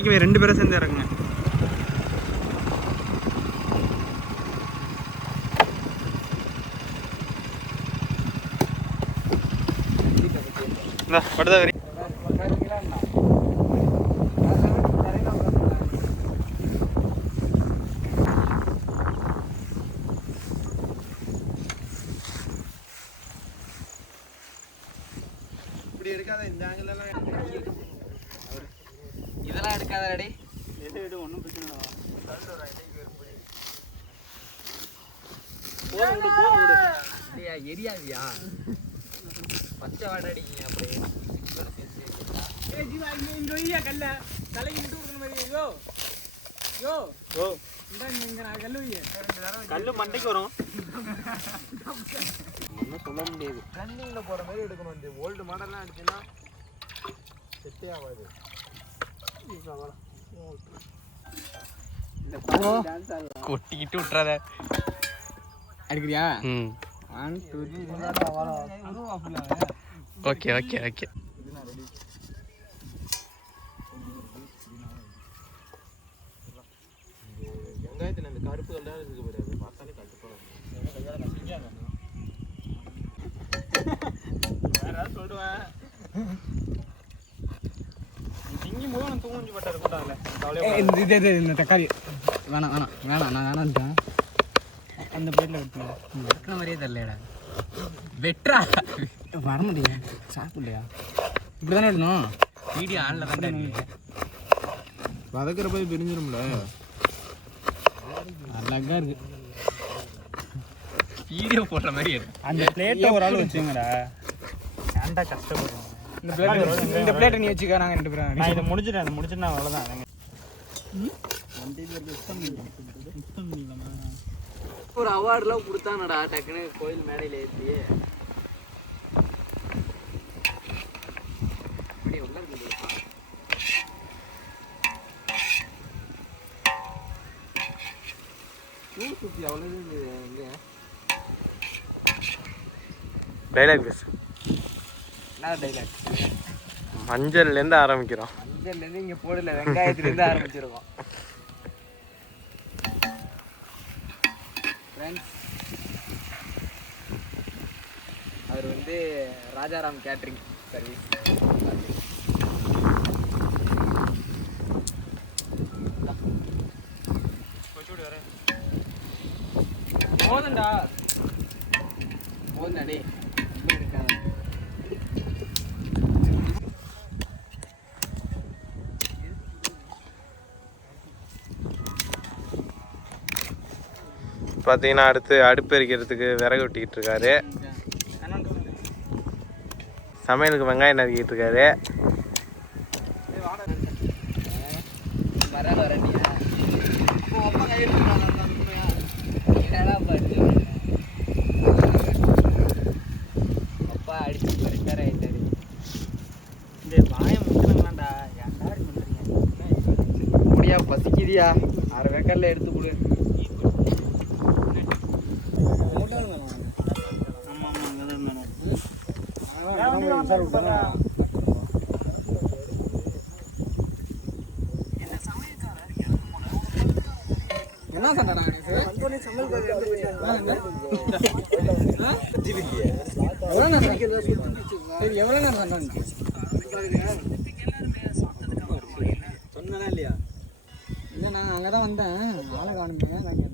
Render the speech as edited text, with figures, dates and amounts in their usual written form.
இறக்கி 2 பேரும் சேர்ந்து இறக்குங்க. படுதா வரி இப்படி எடுக்காத. இந்த ஆங்கிள் எல்லாம் இதெல்லாம் எடுக்காதடி. எது எடு ஒன்றும் பிரச்சனை இல்லை. எரியாதியா பச்சை வாடடிங்க அப்படியே. இங்க வையா கல்ல தலைக்கு மட்டும் கொடுக்குற மாதிரி. யோ யோ யோ இங்க நான் கல்லு வைய. கல்லு மண்டைக்கு வரும். ஒன்றும் சொல்ல முடியாது. ரன்னிங்கில் போகிற மாதிரி எடுக்கணும். இந்த ஓல்டு மாடல்லாம் எடுத்தீங்கன்னா செட்டே ஆகாது. கொட்டிக்கிட்டு விட்டுறாத. அடிக்கிறியா? 1 2 3. Okay okay okay. வெங்காயத்தில் அந்த கருப்புகள் தான் இருக்கு போயிடாது. பார்த்தாலே கட்டுப்போம். வேற ஏதாவது சொல்லுவேன். திங்கி மூணு தூங்கி பட்டாரு கூட்டாங்கல்ல. இந்த தக்காளி வேணாம் வேணாம் வேணாம். நான் வேணான்ட்டேன். அந்த பிளேட்டில் வெட்டணும். வெட்டுற மாதிரியே தரலடா. வெட்டுறா வர முடியும். சாப்பிடலையா? இப்படி தானே எடுக்கணும். வீடியோ ஆனில் தான் வதக்கிற போய் பிரிஞ்சிடும்ல. அழகா இருக்கு. வீடியோ போடுற மாதிரி அந்த பிளேட்டை ஒரு ஆள் வச்சுங்கடா. ஏன்டா கஷ்டப்படுறோம். இந்த பிளேட்டை நீ வச்சுக்க. நாங்கள் 2 பேரும் நான் இதை முடிச்சுட்டு நான் அவ்வளோதான். ஒரு அவார்டுலாம் கொடுத்தானடா டக்குன்னு கோயில் மேடையில் ஏற்றி. டைலாக் பேசு. என்ன டைலாக்? மஞ்சள்லேருந்து ஆரம்பிக்கிறோம். மஞ்சள்லேருந்து இங்கே போடல, வெங்காயத்துலேருந்து ஆரம்பிச்சிருக்கோம். ஃப்ரெண்ட்ஸ், அவர் வந்து ராஜாராம் கேட்ரிங் சர்வீஸ். போதண்டா போதண்டே. பார்த்தீங்கன்னா அடுத்து அடுப்பு எரிக்கிறதுக்கு விறகு வெட்டிக்கிட்டு இருக்காரு. சமையலுக்கு வெங்காயம் நறுக்கிட்டு இருக்காரு. அப்பா அடிச்சு ரிப்பேர் ஆயிட்டாரு. இந்த வாயம் முக்கியங்களாண்டா. ஏன்டா பண்ணுறீங்க? முடியா பசிக்குதியா? 1/2 வேக்கரில் எடுத்து கொடு. என்ன சொன்னா சொன்னா இல்லையா? இல்லை நான் அங்கதான் வந்தேன். ஆளை காணுமே.